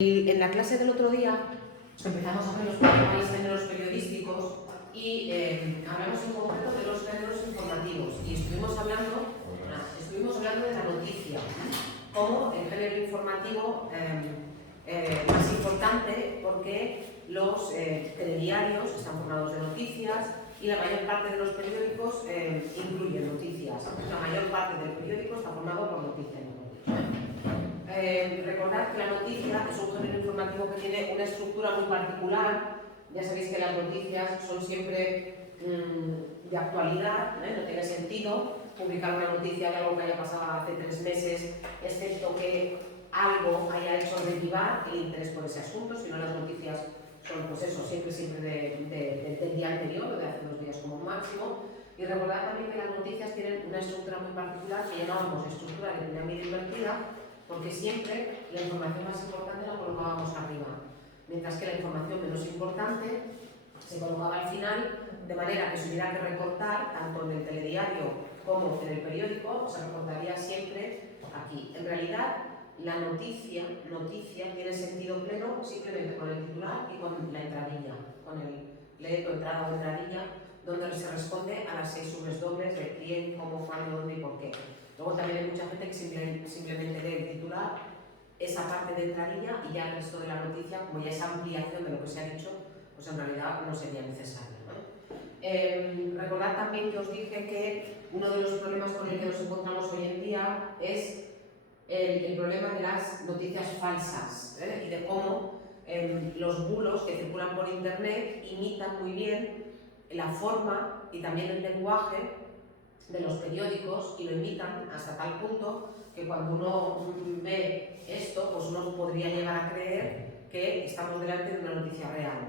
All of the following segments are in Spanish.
En la clase del otro día empezamos a ver los principales géneros periodísticos y hablamos en concreto de los géneros informativos y estuvimos hablando de la noticia como el género informativo más importante, porque los telediarios están formados de noticias y la mayor parte de los periódicos incluyen noticias. La mayor parte del periódico está formado por noticias. Recordad que la noticia es un género informativo que tiene una estructura muy particular. Ya sabéis que las noticias son siempre de actualidad, no tiene sentido publicar una noticia de algo que haya pasado hace 3 meses, excepto que algo haya hecho revivar el interés por ese asunto, si no las noticias son pues eso, siempre del día anterior o de hace 2 días como máximo. Y recordad también que las noticias tienen una estructura muy particular que llamábamos estructura de pirámide invertida, porque siempre la información más importante la colocábamos arriba, mientras que la información menos importante se colocaba al final, de manera que si hubiera que recortar, tanto en el telediario como en el periódico, se recortaría siempre aquí. En realidad, la noticia tiene sentido pleno simplemente con el titular y con la entradilla, con el leer, entrada o entradilla, donde se responde a las 6 subdobles de quién, cómo, cuándo, dónde y por qué. Luego también hay mucha gente que simplemente lee el titular, esa parte de entradilla, y ya el resto de la noticia, como ya es ampliación de lo que se ha dicho, pues en realidad no sería necesario, ¿no? Recordad también que os dije que uno de los problemas con el que nos encontramos hoy en día es el problema de las noticias falsas, y de cómo los bulos que circulan por internet imitan muy bien la forma y también el lenguaje de los periódicos, y lo imitan hasta tal punto que cuando uno ve esto, pues uno podría llegar a creer que estamos delante de una noticia real.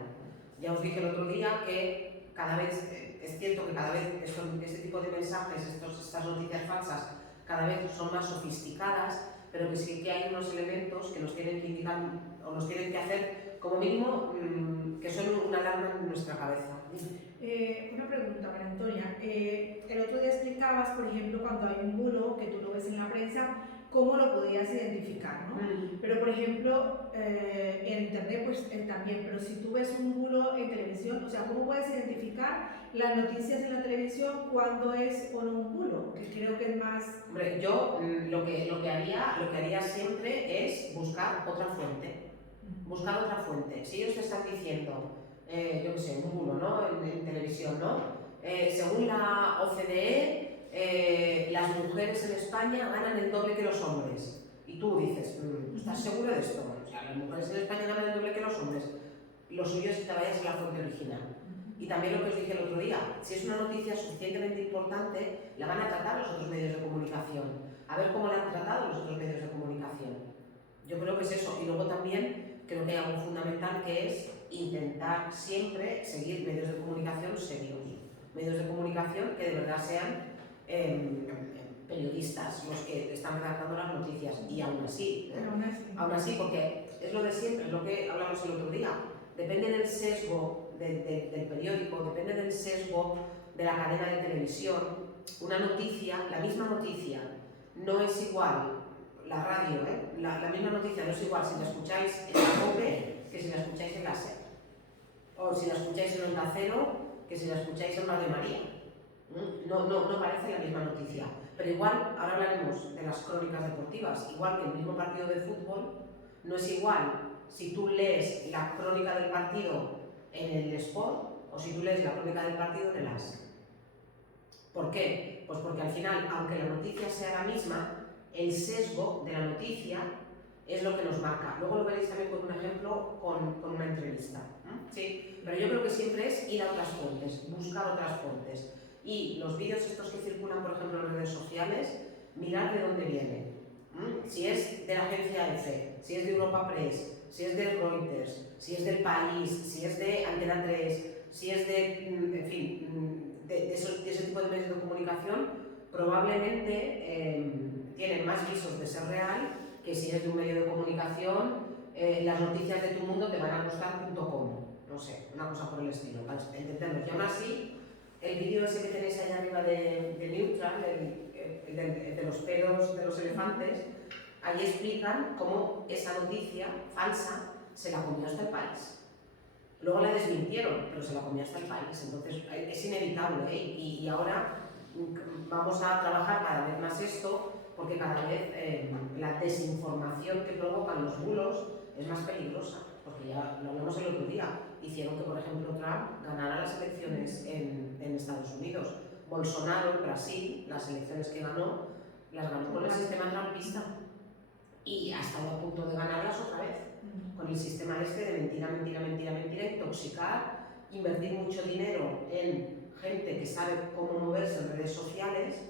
Ya os dije el otro día que cada vez, es cierto que cada vez este tipo de mensajes, estas noticias falsas, cada vez son más sofisticadas, pero que sí que hay unos elementos que nos tienen que indicar o nos tienen que hacer, como mínimo, que son una alarma en nuestra cabeza. Una pregunta, María Antonia. El otro día explicabas, por ejemplo, cuando hay un bulo que tú lo ves en la prensa, cómo lo podías identificar, ¿no? Pero, por ejemplo, en internet, pues también, pero si tú ves un bulo en televisión, o sea, ¿cómo puedes identificar las noticias en la televisión cuando es o no un bulo? Que creo que es más... Hombre, yo lo que haría siempre es buscar otra fuente. Buscar otra fuente. Si ellos te están diciendo, yo qué sé, un bulo, ¿no? En televisión, ¿no? Según la OCDE, las mujeres en España ganan el doble que los hombres. Y tú dices, ¿estás seguro de esto? O sea, las mujeres en España ganan el doble que los hombres. Lo suyo es que te vayas a la fuente original. Y también lo que os dije el otro día, si es una noticia suficientemente importante, la van a tratar los otros medios de comunicación. A ver cómo la han tratado los otros medios de comunicación. Yo creo que es eso. Y luego también creo que hay algo fundamental, que es intentar siempre seguir medios de comunicación serios. Medios de comunicación que de verdad sean periodistas los que están redactando las noticias. Y aún así, aún así, porque es lo de siempre, es lo que hablamos el otro día. Depende del sesgo del periódico, depende del sesgo de la cadena de televisión. Una noticia, la misma noticia, no es igual, la radio, la misma noticia no es igual si la escucháis en la COPE que si la escucháis en la SER, o si la escucháis en Onda Cero que si la escucháis en Radio María. No parece la misma noticia, pero igual, ahora hablaremos de las crónicas deportivas, igual que el mismo partido de fútbol, no es igual si tú lees la crónica del partido en el Sport o si tú lees la crónica del partido en el AS. ¿Por qué? Pues porque al final, aunque la noticia sea la misma, el sesgo de la noticia es lo que nos marca. Luego lo veréis también con un ejemplo, con una entrevista. Sí, pero yo creo que siempre es ir a otras fuentes, buscar otras fuentes. Y los vídeos estos que circulan, por ejemplo, en redes sociales, mirar de dónde vienen. Si es de la agencia EFE, si es de Europa Press, si es de Reuters, si es del País, si es de Antena 3, si es de, en fin, de ese tipo de medios de comunicación, probablemente tienen más visos de ser real que si es de un medio de comunicación, las noticias de Tu Mundo te van a gustar.com, no sé, una cosa por el estilo, para entendernos. Y aún así, el vídeo ese que tenéis ahí arriba de Neutral, de los pelos de los elefantes, Ahí explican cómo esa noticia falsa se la comió hasta el país. Luego la desmintieron, pero se la comió hasta el país. Entonces es inevitable, ¿eh? Y ahora vamos a trabajar cada vez más esto, porque cada vez la desinformación que provocan los bulos es más peligrosa, porque ya lo hablamos el otro día. Hicieron que, por ejemplo, Trump ganara las elecciones en Estados Unidos. Bolsonaro en Brasil, las elecciones que ganó, las ganó con el sistema trumpista. Y ha estado a punto de ganarlas otra vez, con el sistema este de mentira, intoxicar, invertir mucho dinero en gente que sabe cómo moverse en redes sociales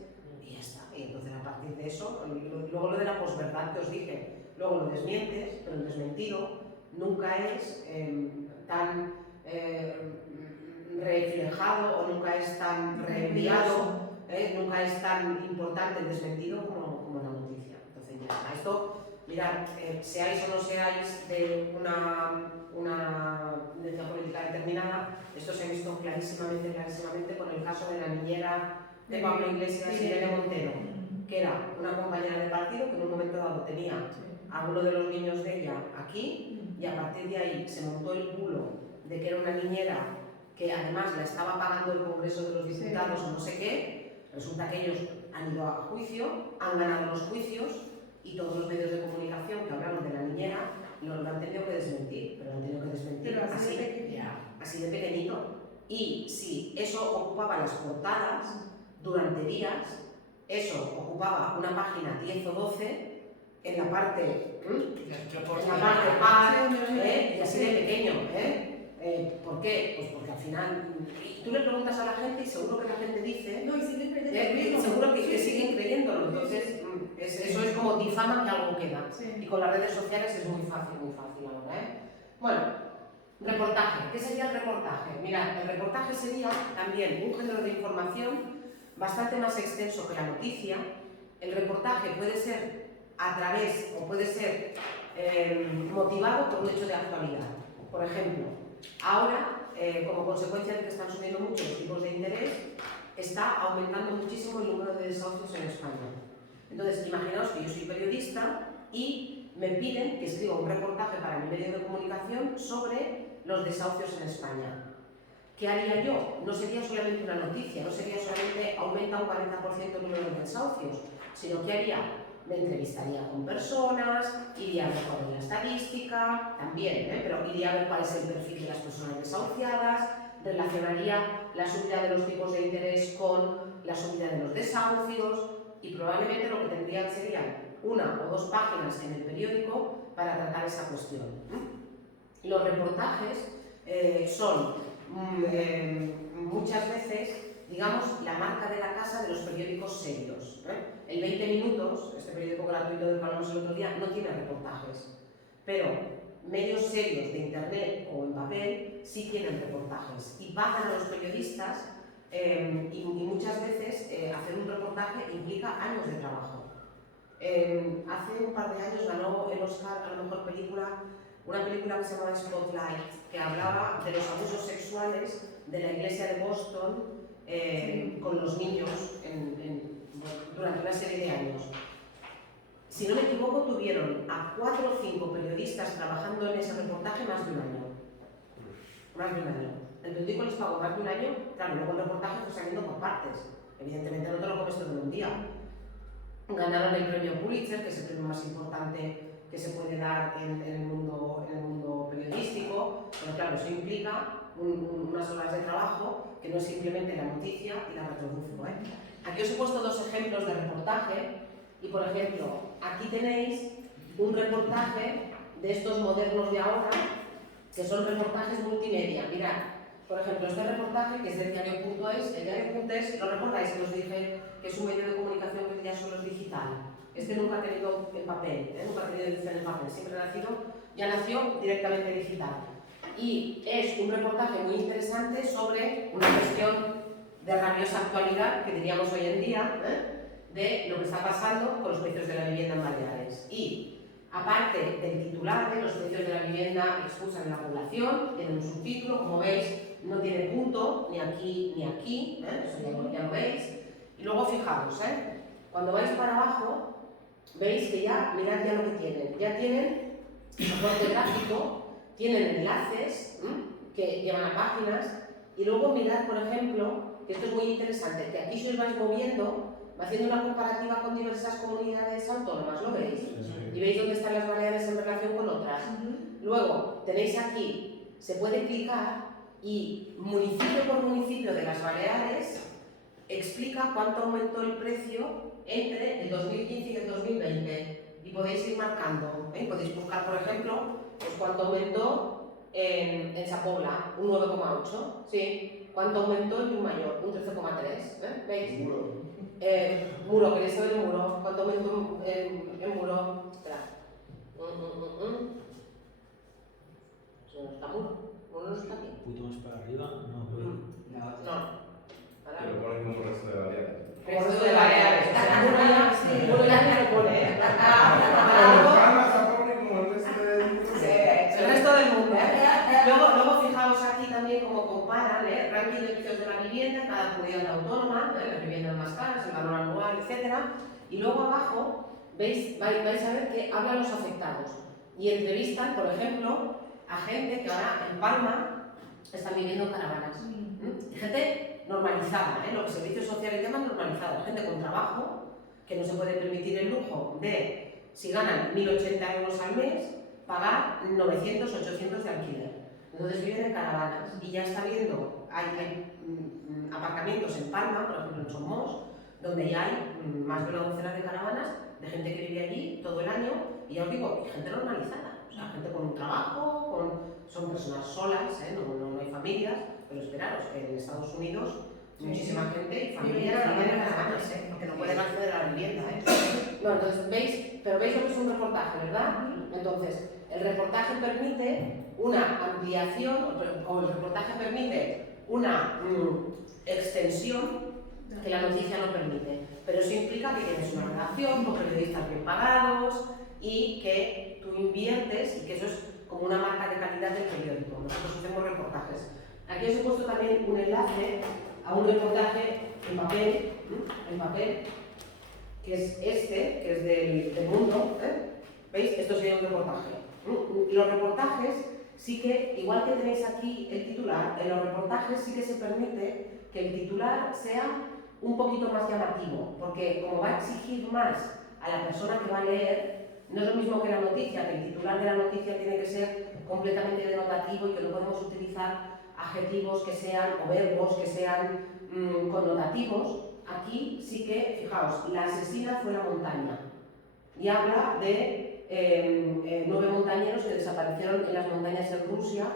y ya está. Y entonces a partir de eso, luego lo de la posverdad que os dije, luego lo desmientes, pero el desmentido nunca es tan reflejado o nunca es tan reenviado, nunca es tan importante el desmentido como la noticia. Entonces ya está. Esto, mirad, seáis o no seáis de una tendencia política determinada, esto se ha visto clarísimamente con el caso de la niñera de Pablo Iglesias y Irene Montero, que era una compañera de partido que en un momento dado tenía a uno de los niños de ella aquí, y a partir de ahí se montó el bulo de que era una niñera que además la estaba pagando el Congreso de los Diputados o no sé qué. Resulta que ellos han ido a juicio, han ganado los juicios, y todos los medios de comunicación que hablaron de la niñera lo han tenido que desmentir, pero lo han tenido que desmentir así de pequeñito. Y si eso ocupaba las portadas durante días, eso ocupaba una página 10 o 12 en la parte A, y así de pequeño. ¿Por qué? Pues porque al final tú le preguntas a la gente y seguro que la gente dice, no, y siguen creyendo, seguro que siguen creyéndolo. Entonces eso es como difama que algo queda. Sí. Y con las redes sociales es muy fácil ahora. Bueno, reportaje. ¿Qué sería el reportaje? Mira, el reportaje sería también un género de información bastante más extenso que la noticia. El reportaje puede ser a través o puede ser motivado por un hecho de actualidad. Por ejemplo, ahora, como consecuencia de que están subiendo mucho los tipos de interés, está aumentando muchísimo el número de desahucios en España. Entonces, imaginaos que yo soy periodista y me piden que escriba un reportaje para mi medio de comunicación sobre los desahucios en España. ¿Qué haría yo? No sería solamente una noticia, no sería solamente aumenta un 40% el número de desahucios, sino que haría, me entrevistaría con personas, iría a ver cuál es la estadística, también, pero iría a ver cuál es el perfil de las personas desahuciadas, relacionaría la subida de los tipos de interés con la subida de los desahucios, y probablemente lo que tendrían serían una o dos páginas en el periódico para tratar esa cuestión. Los reportajes son muchas veces, digamos, la marca de la casa de los periódicos serios. El 20 Minutos, este periódico gratuito del que hablamos el otro día, no tiene reportajes, pero medios serios de internet o en papel sí tienen reportajes y pagan a los periodistas. Y muchas veces hacer un reportaje implica años de trabajo. Hace un par de años ganó el Oscar a la mejor película una película que se llamaba Spotlight, que hablaba de los abusos sexuales de la iglesia de Boston con los niños durante una serie de años. Si no me equivoco, tuvieron a 4 o 5 periodistas trabajando en ese reportaje más de un año. Más de un año. El periódico les pagó más de un año, claro, luego el reportaje fue saliendo por partes. Evidentemente no te lo comes todo en un día. Ganaron el premio Pulitzer, que es el premio más importante que se puede dar en el mundo periodístico, pero claro, eso implica unas horas de trabajo que no es simplemente la noticia y la reproduzco. Aquí os he puesto 2 ejemplos de reportaje y, por ejemplo, aquí tenéis un reportaje de estos modernos de ahora, que son reportajes multimedia. Mirad, por ejemplo, este reportaje que es del diario.es, el diario.es, ¿lo recordáis que os dije que es un medio de comunicación que ya solo es digital? Este nunca ha tenido en papel, nunca ha tenido edición en papel, siempre ya nació directamente digital. Y es un reportaje muy interesante sobre una cuestión de rabiosa actualidad, que diríamos hoy en día, de lo que está pasando con los precios de la vivienda en Baleares. Y aparte del titular de los precios de la vivienda expulsan a la población, tiene un subtítulo, como veis, no tiene punto, ni aquí ni aquí, eso ya lo veis. Y luego fijaos, cuando vais para abajo, veis que ya, mirad ya lo que tienen. Ya tienen soporte gráfico, tienen enlaces que llevan a páginas, y luego mirad, por ejemplo, que esto es muy interesante, que aquí si os vais moviendo, va haciendo una comparativa con diversas comunidades autónomas, ¿lo veis? Y veis dónde están las Baleares en relación con otras. Luego, tenéis aquí, se puede clicar y municipio por municipio de las Baleares explica cuánto aumentó el precio entre el 2015 y el 2020. Y podéis ir marcando, podéis buscar, por ejemplo, pues cuánto aumentó en Sa Pobla, un 9,8, ¿sí? Cuánto aumentó en Mayor, un 13,3, ¿veis? Muro, ¿queréis saber el Muro? ¿Cuánto aumentó en Muro? Espera. ¿Dónde está Muro? ¿Muro no está aquí? Un poquito más para arriba, no. No. Que lo ponen como resto de Baleares. Como resto de Baleares. O sea, Muro ya ni lo pone, ¿eh? Palma, Sao Paulo y como el resto del mundo. El resto del mundo, Luego fijaos aquí también cómo comparan, ranking de precios de la vivienda, cada comunidad autónoma, las viviendas más caras, el valor anual, etc. Y luego abajo vais a ver que hablan los afectados y entrevistan, por ejemplo, a gente que ahora en Palma están viviendo en caravanas. Gente normalizada, los servicios sociales llaman normalizados, gente con trabajo que no se puede permitir el lujo de, si ganan 1.080 euros al mes, pagar 900, 800 de alquiler. Entonces viven en caravanas y ya está viendo, hay aparcamientos en Palma, por ejemplo en Somos, donde ya hay más de una docena de caravanas de gente que vive allí todo el año, y ya os digo, gente normalizada, o sea, gente con un trabajo, son personas solas, no hay familias, pero esperaros, que en Estados Unidos muchísima gente y familias viven en caravanas, porque no pueden acceder a la vivienda. Bueno, entonces veis lo que es un reportaje, ¿verdad? Entonces, el reportaje permite una ampliación, o el reportaje permite una extensión que la noticia no permite, pero eso implica que tienes una redacción con periodistas bien pagados y que tú inviertes, y que eso es como una marca de calidad del periódico. Nosotros hacemos reportajes. Aquí os he puesto también un enlace a un reportaje en papel, que es este, que es del Mundo. ¿Veis? Esto sería un reportaje. Los reportajes sí que, igual que tenéis aquí el titular, en los reportajes sí que se permite que el titular sea un poquito más llamativo, porque como va a exigir más a la persona que va a leer, no es lo mismo que la noticia, que el titular de la noticia tiene que ser completamente denotativo y que no podemos utilizar adjetivos que sean, o verbos que sean connotativos. Aquí sí que, fijaos, la asesina fue la montaña, y habla de 9 montañeros que desaparecieron en las montañas de Rusia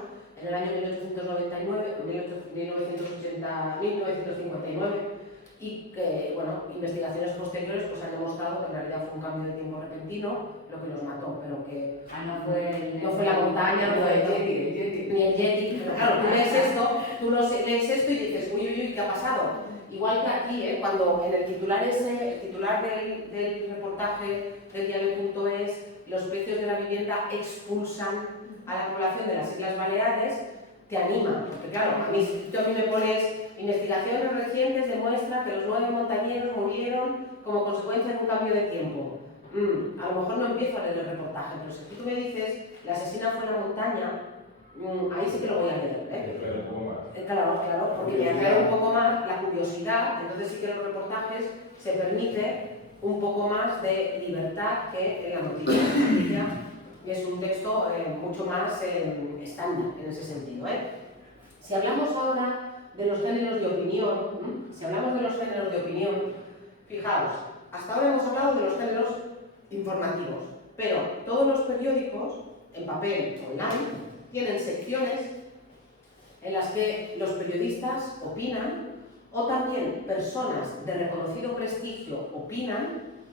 en el año 1959, y que, bueno, investigaciones posteriores pues han demostrado que en realidad fue un cambio de tiempo repentino lo que los mató, pero que no fue la montaña, no fue ni el Yeti. Pero claro, tú lees esto y dices, uy, ¿qué ha pasado? Igual que aquí, cuando en el titular del reportaje del diario.es, los precios de la vivienda expulsan a la población de las Islas Baleares, te anima, porque claro, a mí me pones investigaciones recientes demuestran que los 9 montañeros murieron como consecuencia de un cambio de tiempo. A lo mejor no empiezo a leer el reportaje, pero si tú me dices la asesina fue la montaña, ahí sí que lo voy a leer. Claro, porque me atrae un poco más la curiosidad. Entonces sí que en los reportajes se permite un poco más de libertad que en la noticia. La noticia es un texto mucho más estándar en ese sentido. Si hablamos ahora de los géneros de opinión, fijaos, hasta ahora hemos hablado de los géneros informativos, pero todos los periódicos, en papel o online, tienen secciones en las que los periodistas opinan, o también personas de reconocido prestigio opinan,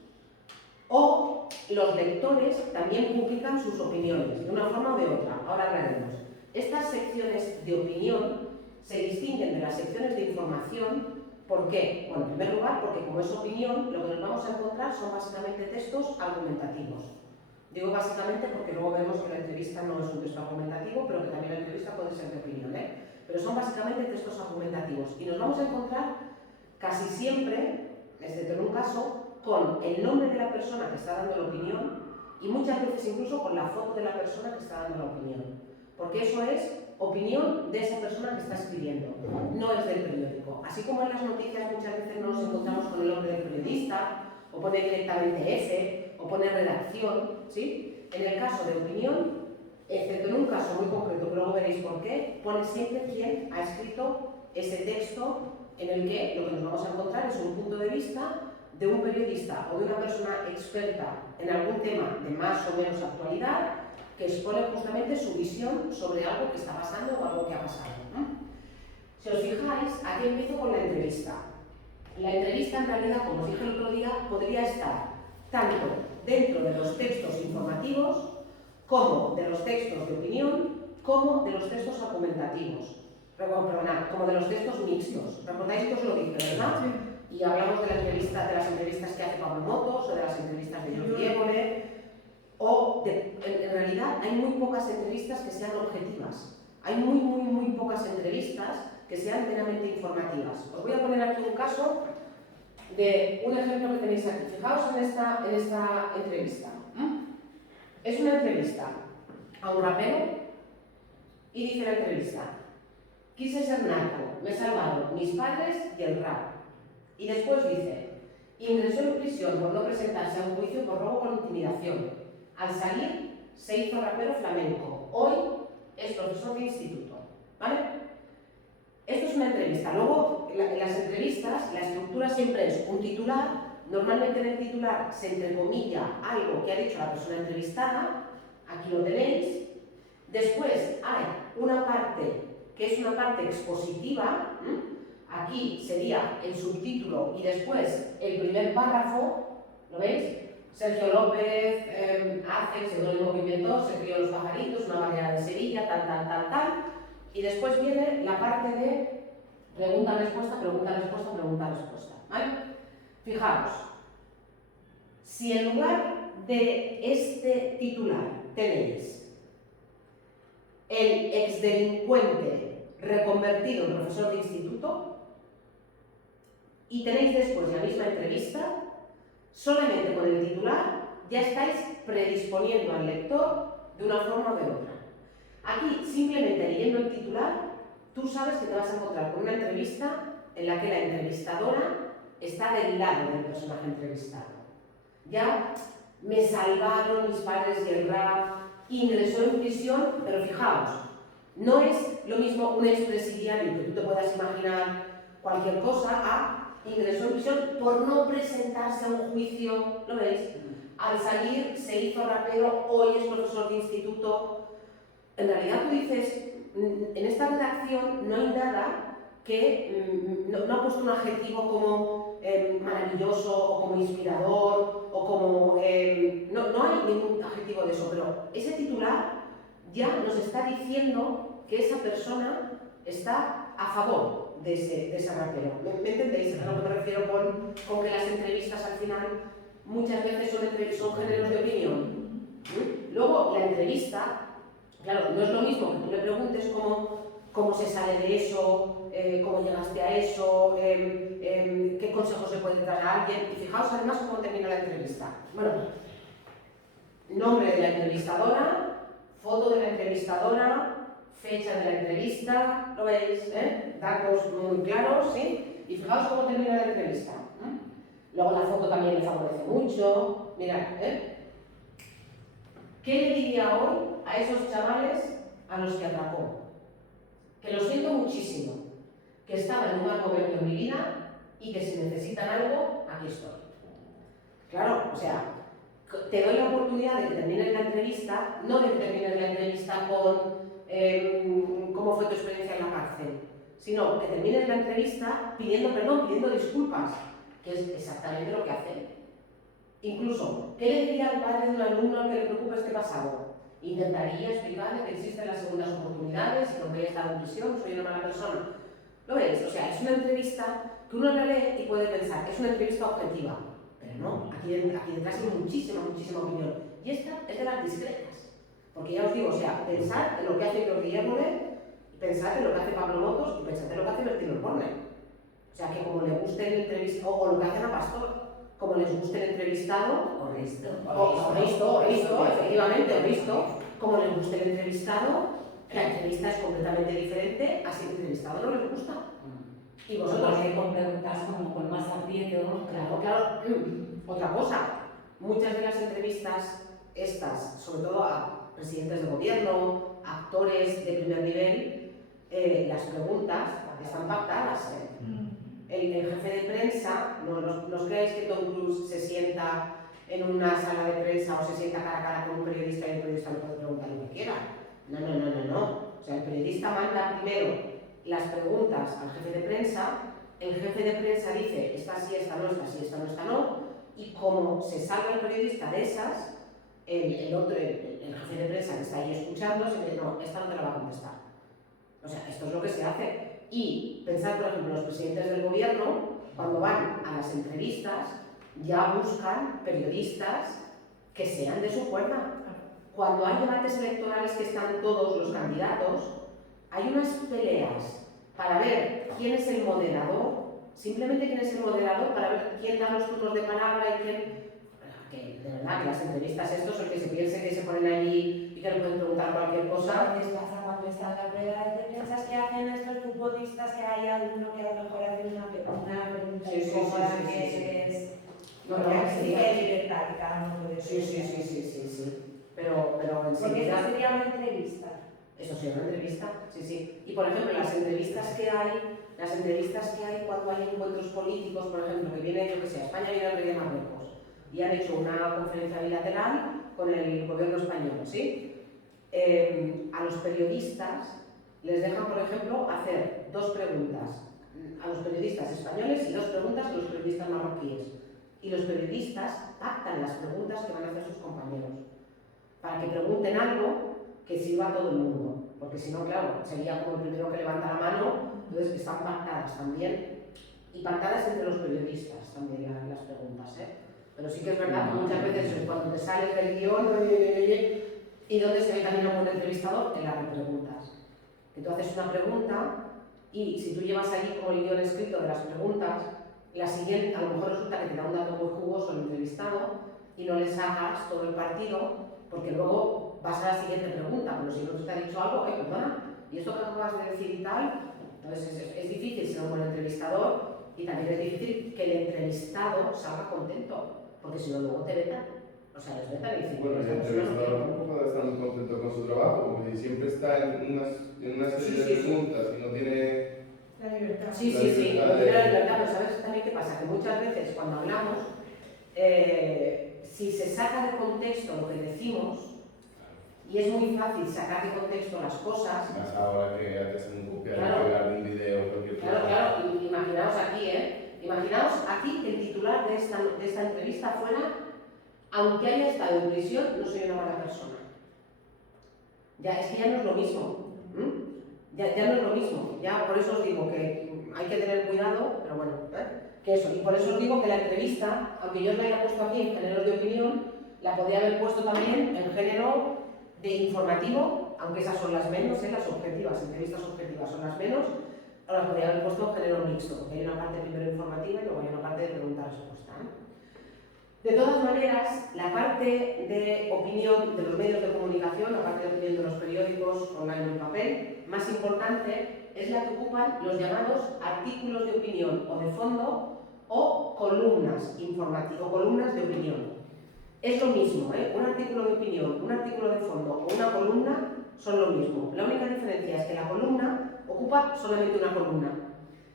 o los lectores también publican sus opiniones, de una forma o de otra. Ahora hablaremos. Estas secciones de opinión se distinguen de las secciones de información. ¿Por qué? Bueno, en primer lugar, porque como es opinión, lo que nos vamos a encontrar son básicamente textos argumentativos. Digo básicamente porque luego vemos que la entrevista no es un texto argumentativo, pero que también la entrevista puede ser de opinión, pero son básicamente textos argumentativos. Y nos vamos a encontrar casi siempre, excepto en un caso, con el nombre de la persona que está dando la opinión y muchas veces incluso con la foto de la persona que está dando la opinión. Porque eso es opinión de esa persona que está escribiendo, no es del periódico. Así como en las noticias muchas veces nos encontramos con el nombre del periodista, o pone directamente F, o pone redacción, ¿sí? En el caso de opinión, excepto en un caso muy concreto, que luego veréis por qué, pone siempre quién ha escrito ese texto en el que lo que nos vamos a encontrar es un punto de vista de un periodista o de una persona experta en algún tema de más o menos actualidad que expone justamente su visión sobre algo que está pasando o algo que ha pasado, ¿no? Si os fijáis, aquí empiezo con la entrevista. La entrevista en realidad, como os dije el otro día, podría estar tanto dentro de los textos informativos como de los textos de opinión, como de los textos argumentativos, como de los textos mixtos. ¿Recordáis que os lo dije, verdad? Sí. Y hablamos de las entrevistas que hace Pablo Motos o de las entrevistas de Jordi Évole, en realidad hay muy pocas entrevistas que sean objetivas. Hay muy pocas entrevistas que sean meramente informativas. Os voy a poner aquí un caso de un ejemplo que tenéis aquí. Fijaos en esta entrevista. Es una entrevista a un rapero y dice la entrevista: quise ser narco, me salvaron mis padres y el rap. Y después dice: ingresó en prisión por no presentarse a un juicio por robo con intimidación. Al salir se hizo rapero flamenco. Hoy es profesor de instituto. ¿Vale? Esto es una entrevista. Luego, en las entrevistas, la estructura siempre es un titular. Normalmente en el titular se entrecomilla algo que ha dicho la persona entrevistada. Aquí lo tenéis. Después hay una parte que es una parte expositiva. Aquí sería el subtítulo y después el primer párrafo. ¿Lo veis? Sergio López hace el seudónimo que inventó, se crió los pajaritos, una barriada de Sevilla, tal. Y después viene la parte de pregunta-respuesta. ¿Vale? Fijaos, si en lugar de este titular tenéis el exdelincuente reconvertido en profesor de instituto y tenéis después la misma entrevista, solamente con el titular ya estáis predisponiendo al lector de una forma o de otra. Aquí, simplemente leyendo el titular, tú sabes que te vas a encontrar con una entrevista en la que la entrevistadora está del lado del personaje entrevistado. Ya me salvaron mis padres y el rap, ingresó en prisión, pero fijaos, no es lo mismo un expresidiario que tú te puedas imaginar cualquier cosa a ingresó en prisión por no presentarse a un juicio, ¿lo veis? Al salir se hizo rapero, hoy es profesor de instituto. En realidad tú dices, en esta redacción no hay nada que no ha puesto un adjetivo como maravilloso o como inspirador o como... no hay ningún adjetivo de eso, pero ese titular ya nos está diciendo que esa persona está a favor de ese rapero. ¿Me entendéis a lo que me refiero con que las entrevistas al final muchas veces son géneros de opinión? Luego la entrevista, claro, no es lo mismo que tú le preguntes cómo se sale de eso, cómo llegaste a eso, qué consejos se pueden dar a alguien. Y fijaos además cómo termina la entrevista. Bueno, nombre de la entrevistadora, foto de la entrevistadora, fecha de la entrevista, ¿lo veis? Datos muy claros, ¿sí? Y fijaos cómo termina la entrevista. Luego la foto también le favorece mucho. Mirad, ¿qué le diría hoy a esos chavales a los que atracó? Que lo siento muchísimo, que estaba en un mal momento en mi vida y que si necesitan algo, aquí estoy. Claro, o sea, te doy la oportunidad de que termines la entrevista, no de que termines la entrevista con cómo fue tu experiencia en la cárcel, sino que termines la entrevista pidiendo perdón, pidiendo disculpas, que es exactamente lo que hace. Incluso, ¿qué le diría al padre de un alumno al que le preocupa este pasado? Intentaría explicarle que existen las segundas oportunidades y que aunque haya estado en prisión, soy una mala persona. ¿Lo ves? O sea, es una entrevista que uno la lee y puede pensar, es una entrevista objetiva. Pero no, aquí detrás hay muchísima opinión. Y esta es de las discretas. Porque ya os digo, o sea, pensad en lo que hace Jordi Évole, pensad en lo que hace Pablo Motos y pensad en lo que hace Bertino Osborne. O sea, que como le guste el entrevista, o lo que hace Ana Pastor. como les guste el entrevistado, O listo. efectivamente, o visto, como les guste el entrevistado, la entrevista es completamente diferente a si el entrevistado no les gusta. Y vosotros, Porque con preguntas como con más aprieto. claro, otra cosa, muchas de las entrevistas estas, sobre todo a presidentes de gobierno, actores de primer nivel, las preguntas están pactadas. El jefe de prensa, no os creáis que Tom Cruise se sienta en una sala de prensa o se sienta cara a cara con un periodista y el periodista le puede preguntar lo que quiera. No. O sea, el periodista manda primero las preguntas al jefe de prensa, el jefe de prensa dice esta sí, esta no, esta sí, esta no, esta no, y como se salga el periodista de esas, el jefe de prensa que está ahí escuchando se dice, no, esta no te la va a contestar. O sea, esto es lo que se hace. Y pensar, por ejemplo, los presidentes del gobierno, cuando van a las entrevistas, ya buscan periodistas que sean de su cuerda. Cuando hay debates electorales que están todos los candidatos, hay unas peleas para ver quién es el moderador, simplemente quién es el moderador, para ver quién da los turnos de palabra y quién... Que de verdad, que las entrevistas estos, el que se piense que se ponen allí y que le pueden preguntar cualquier cosa... ¿Qué pasa cuando están las pruebas de prensa que hacen estos futbolistas, que hay alguno que a lo mejor hace una pregunta incómoda que es... No, sí, que hay libertad, que cada uno puede decir. Sí. Pero Porque enseguida... eso sería una entrevista. Eso sí, una entrevista, sí. Y por ejemplo, las entrevistas que hay cuando hay encuentros políticos, por ejemplo, que viene, yo que sé, España viene al rey de Marruecos y han hecho una conferencia bilateral con el gobierno español, ¿sí? A los periodistas les dejan, por ejemplo, hacer 2 preguntas a los periodistas españoles y 2 preguntas a los periodistas marroquíes. Y los periodistas pactan las preguntas que van a hacer sus compañeros para que pregunten algo que sirva a todo el mundo, porque si no, claro, sería como el primero que levanta la mano. Entonces están pactadas también, y pactadas entre los periodistas también las preguntas, Pero sí que es verdad que muchas veces cuando te sales del guión, y donde se ve también un buen entrevistador, en las repreguntas. Que tú haces una pregunta y si tú llevas allí como el guión escrito de las preguntas, la siguiente, a lo mejor resulta que te da un dato muy jugoso el entrevistado y no le sacas todo el partido, porque luego vas a la siguiente pregunta, pero si no te ha dicho algo, perdona, ¿y esto que acabas de decir y tal? Entonces es difícil ser un buen entrevistador y también es difícil que el entrevistado salga contento, porque si no luego te vetan. O sea, les vetan y dicen... Bueno, el entrevistador tampoco puede estar muy contento con su trabajo, porque siempre está en una serie de preguntas y no tiene... La libertad. Sí, no tiene la libertad, pero ¿sabes también qué pasa? Que muchas veces cuando hablamos, si se saca de contexto lo que decimos, y es muy fácil sacar de contexto las cosas. Más ahora que haces un copiar Claro. y pegar de un video o cualquier cosa. Claro, imaginaos aquí, Imaginaos aquí que el titular de esta entrevista fuera: aunque haya estado en prisión, no soy una mala persona. Ya, es que ya no es lo mismo. Ya no es lo mismo. Ya por eso os digo que hay que tener cuidado, pero bueno, que eso. Y por eso os digo que la entrevista, aunque yo os la haya puesto aquí en géneros de opinión, la podría haber puesto también en género de informativo, aunque esas son las menos, las objetivas, entrevistas objetivas son las menos, o las podría haber puesto en género mixto, porque hay una parte primero informativa y luego hay una parte de pregunta-respuesta. De todas maneras, la parte de opinión de los medios de comunicación, la parte de opinión de los periódicos online o en papel, más importante es la que ocupan los llamados artículos de opinión o de fondo o columnas informativas o columnas de opinión. Es lo mismo, un artículo de opinión, un artículo de fondo o una columna son lo mismo. La única diferencia es que la columna ocupa solamente una columna,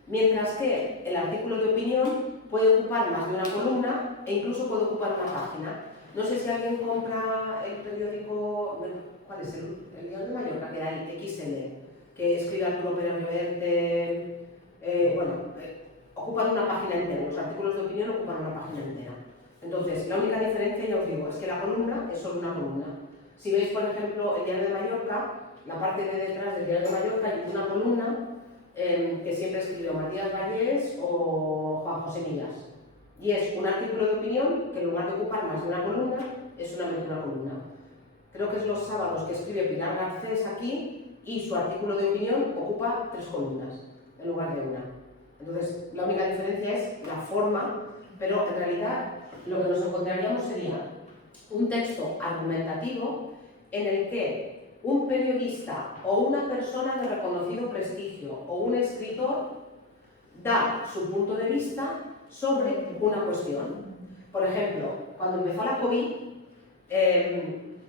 mientras que el artículo de opinión puede ocupar más de una columna e incluso puede ocupar una página. No sé si alguien compra el periódico, ¿cuál es? El Diario de Mallorca, que hay XL, que escribe Arturo Pérez Reverte, ocupan una página entera, los artículos de opinión ocupan una página entera. Entonces, la única diferencia, ya os digo, es que la columna es solo una columna. Si veis, por ejemplo, el Diario de Mallorca, la parte de detrás del Diario de Mallorca hay una columna que siempre escribió Matías Vallés o Juan José Millas. Y es un artículo de opinión que en lugar de ocupar más de una columna, es solamente una columna. Creo que es los sábados que escribe Pilar Garcés aquí y su artículo de opinión ocupa 3 columnas en lugar de una. Entonces, la única diferencia es la forma, pero en realidad lo que nos encontraríamos sería un texto argumentativo en el que un periodista o una persona de reconocido prestigio o un escritor da su punto de vista sobre una cuestión. Por ejemplo, cuando empezó la COVID,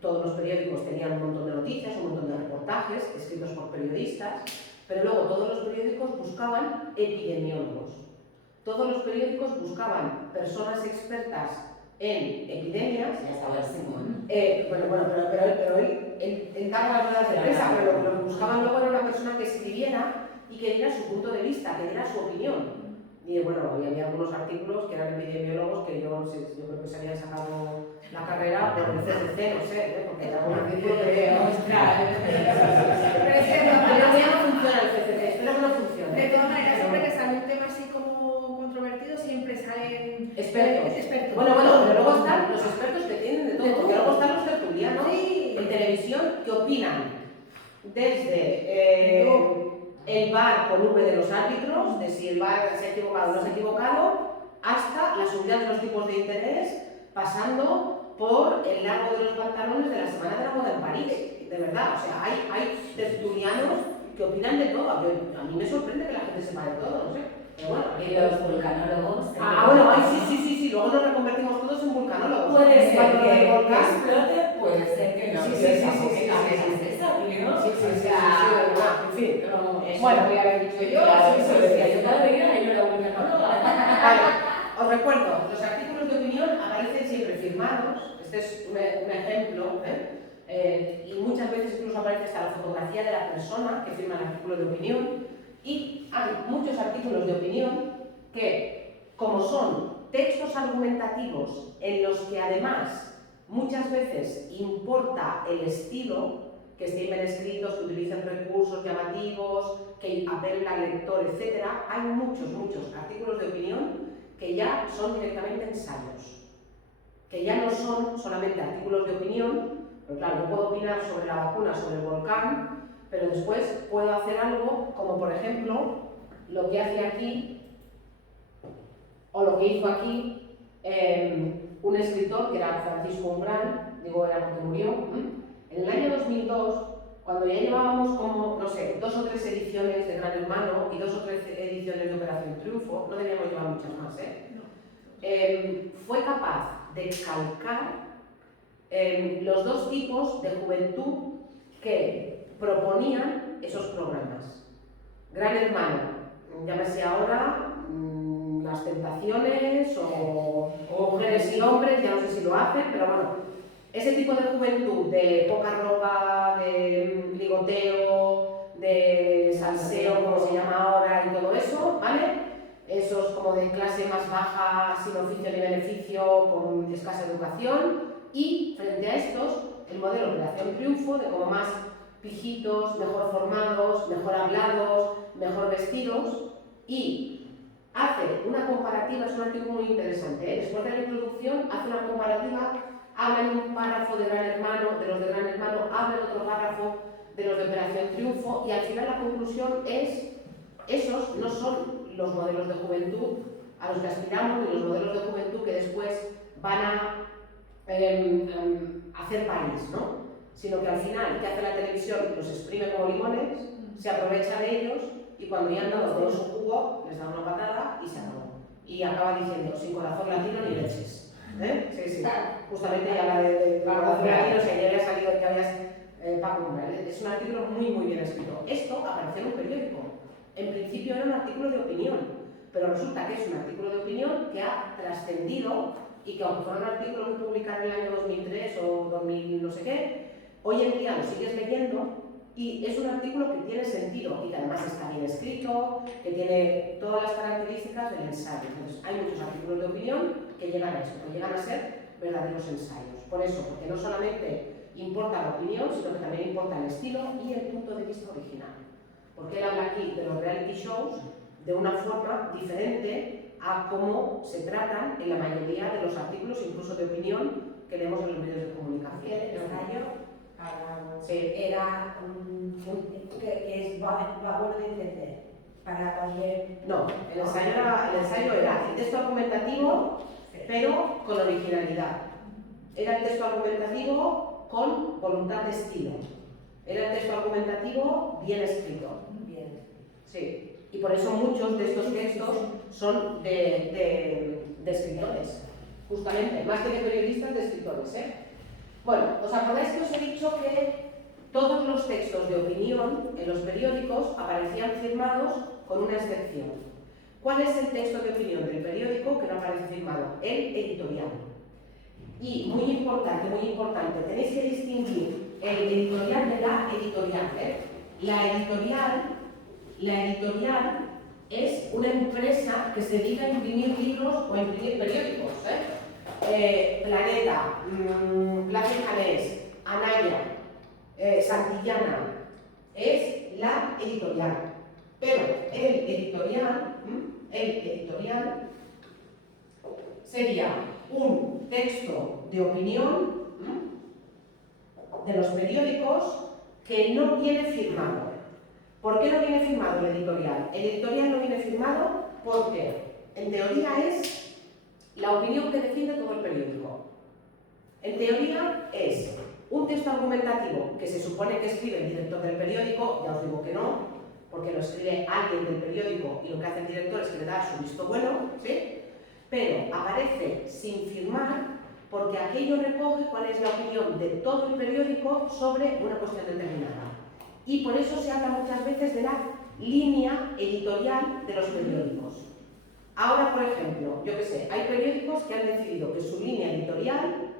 todos los periódicos tenían un montón de noticias, un montón de reportajes escritos por periodistas, pero luego todos los periódicos buscaban epidemiólogos. Todos los periódicos buscaban personas expertas en epidemias. Ya estaba el Simón. Pero él daba las ruedas de prensa, pero lo que buscaban luego era una persona que escribiera y que diera su punto de vista, que diera su opinión. Y bueno, había algunos artículos que eran epidemiólogos que yo creo que se habían sacado la carrera por el CCC, no sé, porque era un artículo que... Pero ya no funciona el CCC, espero que no funcione. De todas maneras, siempre que sale un tema así como controvertido, siempre salen expertos. Bueno, pero luego están los expertos que tienen de todo, porque luego están los tertulianos en televisión que opinan desde el VAR con V de los árbitros, de si el VAR se ha equivocado o no se ha equivocado, hasta la subida de los tipos de interés, pasando por el largo de los pantalones de la Semana de la Moda en París. De verdad, o sea, hay tertulianos que opinan de todo. A mí me sorprende que la gente sepa de todo, no sé. Pero bueno, Y los vulcanólogos. Bueno, sí, luego nos reconvertimos todos en vulcanólogos. Puede ser Cuando que el volcán explote, puede ser que no. En fin. Bueno, voy a haber dicho yo. Eso decía yo cada día y yo era vulcanóloga. Vale, os recuerdo, los artículos de opinión aparecen siempre firmados. Este es un ejemplo, y muchas veces incluso aparece hasta la fotografía de la persona que firma el artículo de opinión. Y hay muchos artículos de opinión que, como son textos argumentativos en los que además muchas veces importa el estilo, que estén bien escritos, que utilicen recursos llamativos, que apelen al lector, etc., hay muchos artículos de opinión que ya son directamente ensayos, que ya no son solamente artículos de opinión, pero claro, yo puedo opinar sobre la vacuna, sobre el volcán, pero después puedo hacer algo como, por ejemplo, lo que hace aquí, o lo que hizo aquí un escritor que era Francisco Umbral, digo era porque murió, en el año 2002, cuando ya llevábamos como, no sé, 2 o 3 ediciones de Gran Hermano y 2 o 3 ediciones de Operación Triunfo, no debíamos llevar muchas más, fue capaz de calcar los dos tipos de juventud que proponían esos programas. Gran Hermano, llámese ahora Las Tentaciones o Mujeres y Hombres, ya no sé si lo hacen, pero bueno, ese tipo de juventud de poca ropa, de ligoteo, de salseo, como se llama ahora, y todo eso, ¿vale? Esos como de clase más baja, sin oficio ni beneficio, con escasa educación, y frente a estos, el modelo Operación Triunfo, de como más pijitos, mejor formados, mejor hablados, mejor vestidos, y hace una comparativa, es un artículo muy interesante, después de la introducción hace una comparativa, habla en un párrafo de Gran Hermano, de los de Gran Hermano, habla en otro párrafo de los de Operación Triunfo, y al final la conclusión es, esos no son los modelos de juventud a los que aspiramos, ni los modelos de juventud que después van a hacer país, ¿no? Sino que al final, ¿qué hace la televisión? Los exprime como limones, se aprovecha de ellos y cuando ya han dado todo su jugo, les da una patada y se acabó. Y acaba diciendo, sin corazón latino ni leches. Sí. Justamente ya la de corazón latino, si ya había salido, que habías Paco Umbral. Es un artículo muy bien escrito. Esto apareció en un periódico. En principio era un artículo de opinión, pero resulta que es un artículo de opinión que ha trascendido y que aunque fuera un artículo que publicaron en el año 2003 o 2000 no sé qué, hoy en día lo sigues leyendo y es un artículo que tiene sentido y que además está bien escrito, que tiene todas las características del ensayo. Entonces hay muchos artículos de opinión que llegan a eso, que llegan a ser verdaderos ensayos. Por eso, porque no solamente importa la opinión, sino que también importa el estilo y el punto de vista original. Porque él habla aquí de los reality shows de una forma diferente a cómo se tratan en la mayoría de los artículos, incluso de opinión, que leemos en los medios de comunicación. El ensayo era que es bueno de entender para cualquier... No, el ensayo era el texto argumentativo pero con originalidad. Era el texto argumentativo con voluntad de estilo. Era el texto argumentativo bien escrito. Bien. Sí. Y por eso muchos de estos textos son de escritores, justamente, más que de periodistas, de escritores, ¿eh? Bueno, ¿os acordáis que os he dicho que todos los textos de opinión en los periódicos aparecían firmados con una excepción? ¿Cuál es el texto de opinión del periódico que no aparece firmado? El editorial. Y muy importante, tenéis que distinguir el editorial de la editorial, ¿eh? La editorial es una empresa que se dedica a imprimir libros o a imprimir periódicos, Planeta, Plaza Janés, Anaya, Santillana, es la editorial. Pero el editorial sería un texto de opinión de los periódicos que no viene firmado. ¿Por qué no viene firmado el editorial? El editorial no viene firmado porque, en teoría, es la opinión que defiende todo el periódico. En teoría es un texto argumentativo que se supone que escribe el director del periódico, ya os digo que no, porque lo escribe alguien del periódico y lo que hace el director es que le da su visto bueno, ¿sí? Pero aparece sin firmar porque aquello recoge cuál es la opinión de todo el periódico sobre una cuestión determinada. Y por eso se habla muchas veces de la línea editorial de los periódicos. Ahora, por ejemplo, yo qué sé, hay periódicos que han decidido que su línea editorial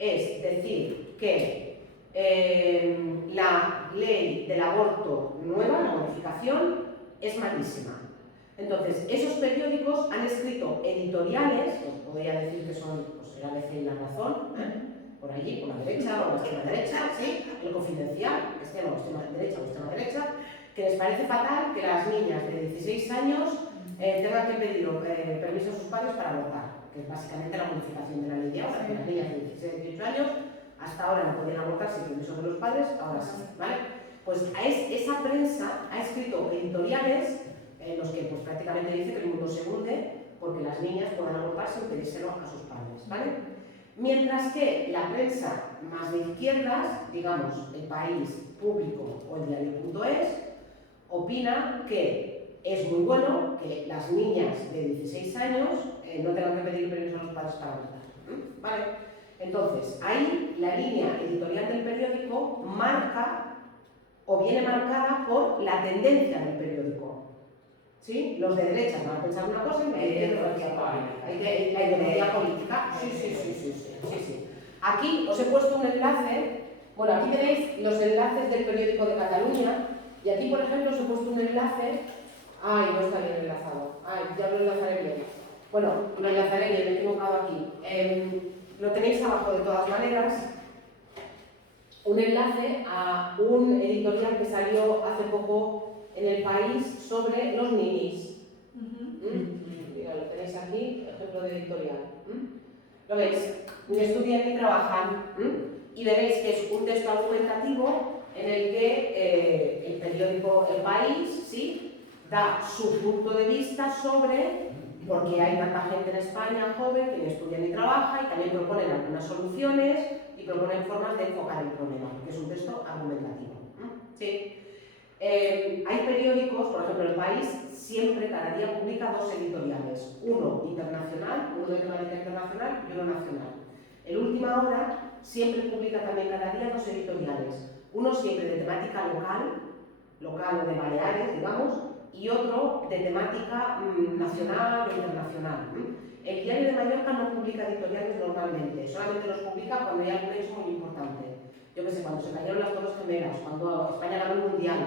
es decir que la ley del aborto nueva, la modificación, es malísima. Entonces, esos periódicos han escrito editoriales, os podría decir que son pues, el ABC y La Razón, por allí, por la derecha o la extrema derecha, ¿sí? El Confidencial, extrema derecha o extrema derecha, que les parece fatal que las niñas de 16 años tengan que pedir permiso a sus padres para abortar, que es básicamente la modificación de la ley de ahora, que las niñas de 16 y 18 años hasta ahora no podían abortar sin permiso de los padres, ahora sí, ¿vale? Pues esa prensa ha escrito editoriales en los que pues, prácticamente dice que el mundo se hunde porque las niñas puedan abortar sin pedírselo a sus padres, ¿vale? Mientras que la prensa más de izquierdas, digamos El País, Público o El Diario.es, opina que es muy bueno que las niñas de 16 años no tengan que pedir permiso a los padres para abortar, ¿vale? Entonces, ahí la línea editorial del periódico marca o viene marcada por la tendencia del periódico. ¿Sí? Los de derecha van a pensar una cosa y la ideología política. Sí. Aquí os he puesto un enlace. Bueno, aquí veréis los enlaces del periódico de Cataluña. Y aquí, por ejemplo, os he puesto un enlace. Ay, no está bien enlazado. Ay, ya lo enlazaré bien. Bueno, lo enlazaré bien, me he equivocado aquí. Lo tenéis abajo de todas maneras. Un enlace a un editorial que salió hace poco en El País sobre los ninis. Mira, lo tenéis aquí, ejemplo de editorial. ¿Lo veis? Ni estudian ni trabajan. Y veréis que es un texto argumentativo en el que el periódico El País, ¿sí?, da su punto de vista sobre por qué hay tanta gente en España joven que ni estudia ni trabaja, y también proponen algunas soluciones y proponen formas de enfocar el problema, porque es un texto argumentativo. ¿Sí? Hay periódicos, por ejemplo El País, siempre cada día publica dos editoriales, uno internacional, uno de temática internacional y uno nacional. El Última Hora siempre publica también cada día dos editoriales, uno siempre de temática local o de Baleares, digamos, y otro de temática nacional o internacional. El Diario de Mallorca no publica editoriales normalmente, solamente los publica cuando hay algún hecho muy importante. Yo qué sé, cuando se cayeron las Torres Gemelas, cuando España ganó el Mundial,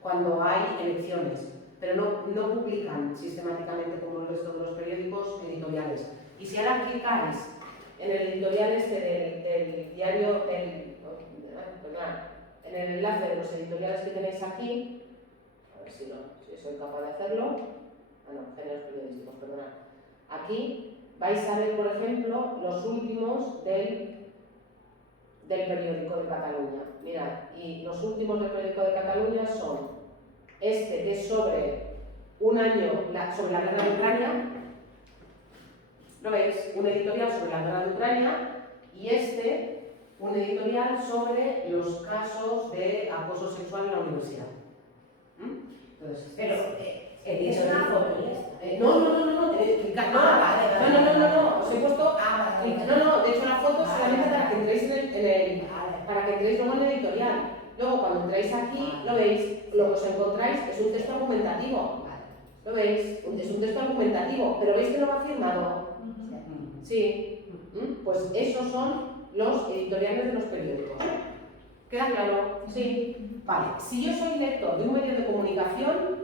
cuando hay elecciones, pero no publican sistemáticamente como el resto de los periódicos editoriales. Y si ahora clicáis en el editorial del diario, en el enlace de los editoriales que tenéis aquí, a ver si soy capaz de hacerlo, géneros periodísticos, perdonad. Aquí vais a ver, por ejemplo, los últimos del periódico de Cataluña. Mirad, y los últimos del periódico de Cataluña son que es sobre un año, sobre la guerra de Ucrania, ¿Lo veis? Un editorial sobre la guerra de Ucrania y un editorial sobre los casos de acoso sexual en la universidad. Entonces, Pero, ¿es una foto esto? No, clicad, no, os he puesto, no, de hecho la foto es solamente para que entréis para que entréis luego en el editorial. Luego cuando entráis aquí, lo veis, lo que os encontráis es un texto argumentativo. ¿Lo veis? Es un texto argumentativo, pero ¿veis que no va firmado? Sí. Pues esos son los editoriales de los periódicos. ¿Queda claro? Sí. Vale. Si yo soy lector de un medio de comunicación,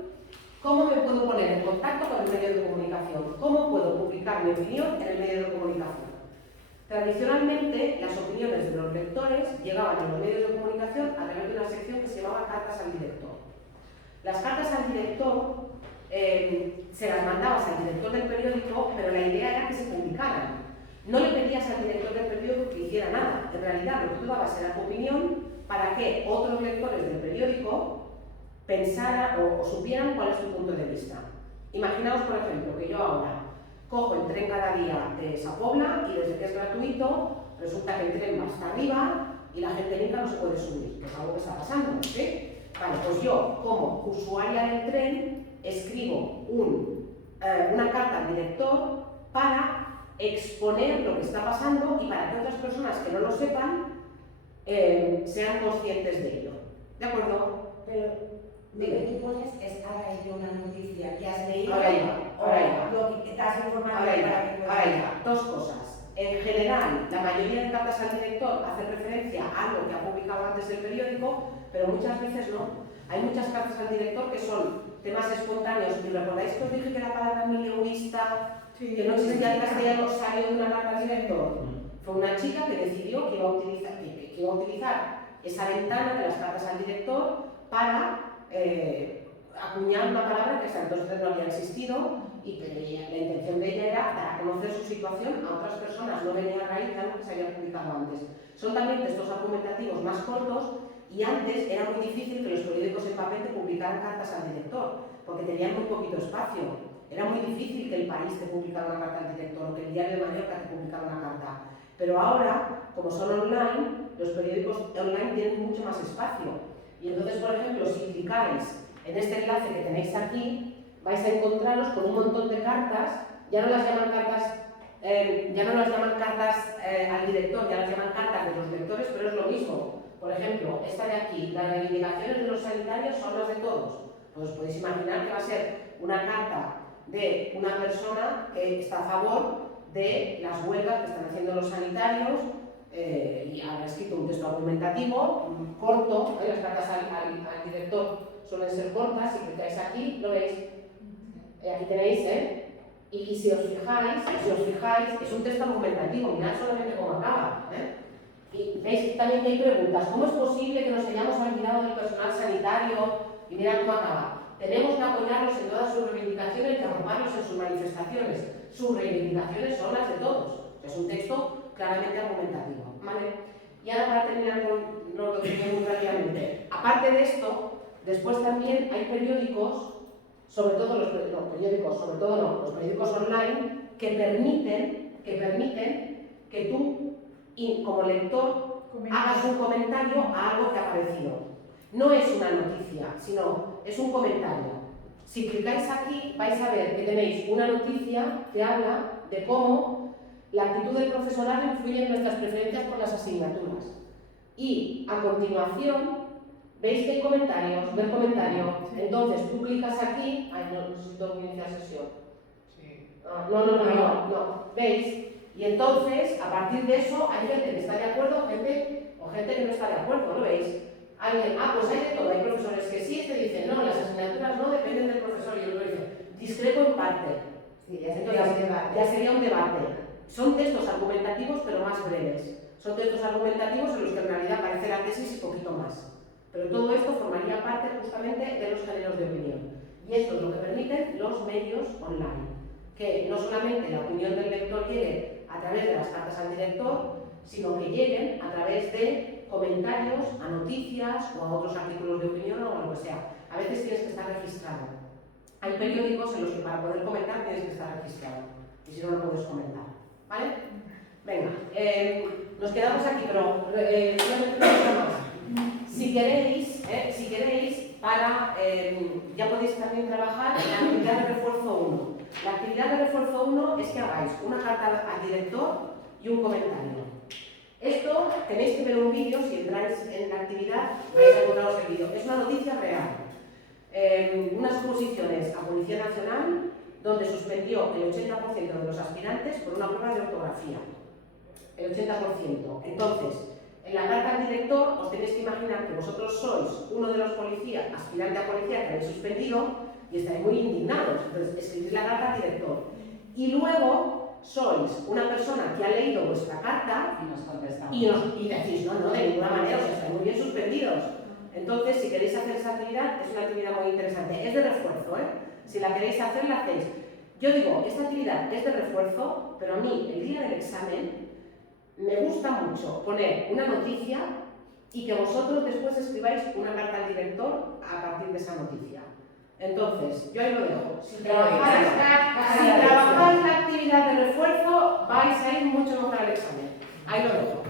¿cómo me puedo poner en contacto con el medio de comunicación? ¿Cómo puedo publicar mi opinión en el medio de comunicación? Tradicionalmente, las opiniones de los lectores llegaban a los medios de comunicación a través de una sección que se llamaba cartas al director. Las cartas al director se las mandabas al director del periódico, pero la idea era que se publicaran. No le pedías al director del periódico que hiciera nada. En realidad, lo que tú dabas era tu opinión para que otros lectores del periódico pensaran o supieran cuál es tu punto de vista. Imaginaos, por ejemplo, que yo ahora cojo el tren cada día de Sa Pobla y desde que es gratuito, resulta que el tren va hasta arriba y la gente linda no se puede subir, que es algo que está pasando, ¿sí? Vale, pues yo, como usuaria del tren, escribo una carta al director para exponer lo que está pasando y para que otras personas que no lo sepan sean conscientes de ello. ¿De acuerdo? Pero lo que tú pones es a raíz de una noticia que has leído ahora iba. Lo que te has informado Ahora para que iba. Dos cosas. En general, la mayoría de cartas al director hacen referencia a algo que ha publicado antes el periódico, pero muchas veces no. Hay muchas cartas al director que son temas espontáneos. ¿Y recordáis que os dije que la palabra mileuista, que no existía en castellano, salió de una carta al director? Fue una chica que decidió que iba a utilizar esa ventana de las cartas al director para acuñar una palabra que hasta entonces no había existido, pero la intención de ella era dar a conocer su situación a otras personas, no venía a raíz de algo que se había publicado antes. Son también textos argumentativos más cortos y antes era muy difícil que los periódicos en papel te publicaran cartas al director, porque tenían muy poquito espacio. Era muy difícil que El País te publicara una carta al director o que el Diario de Mallorca te publicara una carta. Pero ahora, como son online, los periódicos online tienen mucho más espacio. Y entonces, por ejemplo, si clicáis en este enlace que tenéis aquí, vais a encontraros con un montón de cartas. Ya no las llaman cartas al director, ya las llaman cartas de los lectores, pero es lo mismo. Por ejemplo, esta de aquí, las reivindicaciones de los sanitarios son las de todos. Pues os podéis imaginar que va a ser una carta de una persona que está a favor de las huelgas que están haciendo los sanitarios y habrá escrito un texto argumentativo corto. Las cartas al director suelen ser cortas, si clicáis aquí, lo veis. Aquí tenéis, y si os fijáis, es un texto argumentativo, mirad solamente cómo acaba. Y veis también que hay preguntas. ¿Cómo es posible que nos hayamos olvidado del personal sanitario? Y mirad cómo acaba. Tenemos que apoyarlos en todas sus reivindicaciones y arroparlos en sus manifestaciones. Sus reivindicaciones son las de todos. Es un texto claramente argumentativo. ¿Vale? Y ahora para terminar con lo que digo muy rápidamente. Aparte de esto, después también hay periódicos, sobre todo los periódicos online, que permiten que tú, como lector, hagas un comentario a algo que ha aparecido. No es una noticia, sino es un comentario. Si clicáis aquí, vais a ver que tenéis una noticia que habla de cómo la actitud del profesorado influye en nuestras preferencias por las asignaturas. Y a continuación, veis que hay comentarios, ver comentario. Entonces tú clicas aquí. Ay, no necesito iniciar sesión. Sí. No. ¿Veis? Y entonces, a partir de eso, hay gente que está de acuerdo o gente que no está de acuerdo, ¿lo veis? Alguien, pues hay de todo, hay profesores que sí, te dicen, no, las asignaturas no dependen del profesor, y otro dice, discrepo en parte. Sí, ya sería un debate. Son textos argumentativos, pero más breves. Son textos argumentativos en los que en realidad aparece la tesis y poquito más. Pero todo esto formaría parte justamente de los géneros de opinión. Y esto es lo que permiten los medios online. Que no solamente la opinión del lector llegue a través de las cartas al director, sino que lleguen a través de comentarios a noticias o a otros artículos de opinión o lo que sea. A veces tienes que estar registrado. Hay periódicos en los que para poder comentar tienes que estar registrado. y si no lo puedes comentar, ¿vale? Venga, nos quedamos aquí, pero si queréis, ya podéis también trabajar en la actividad de refuerzo 1. La actividad de refuerzo 1 es que hagáis una carta al director y un comentario. Esto tenéis que ver un vídeo, si entráis en la actividad vais a encontraros el vídeo. Es una noticia real. Unas oposiciones a Policía Nacional donde suspendió el 80% de los aspirantes por una prueba de ortografía. El 80%. Entonces, en la carta al director os tenéis que imaginar que vosotros sois uno de los policías, aspirante a policía que habéis suspendido y estáis muy indignados. Entonces, escribís la carta al director. Y luego sois una persona que ha leído vuestra carta Y nos contestamos. y decís, no, de ninguna manera, o sea, estáis muy bien suspendidos. Entonces, si queréis hacer esa actividad, es una actividad muy interesante. Es de refuerzo, ¿eh? Si la queréis hacer, la hacéis. Yo digo, esta actividad es de refuerzo, pero a mí, el día del examen, me gusta mucho poner una noticia y que vosotros después escribáis una carta al director a partir de esa noticia. Entonces, yo ahí lo dejo. Si trabajáis la actividad de refuerzo, vais a ir mucho mejor al examen. Ahí lo dejo.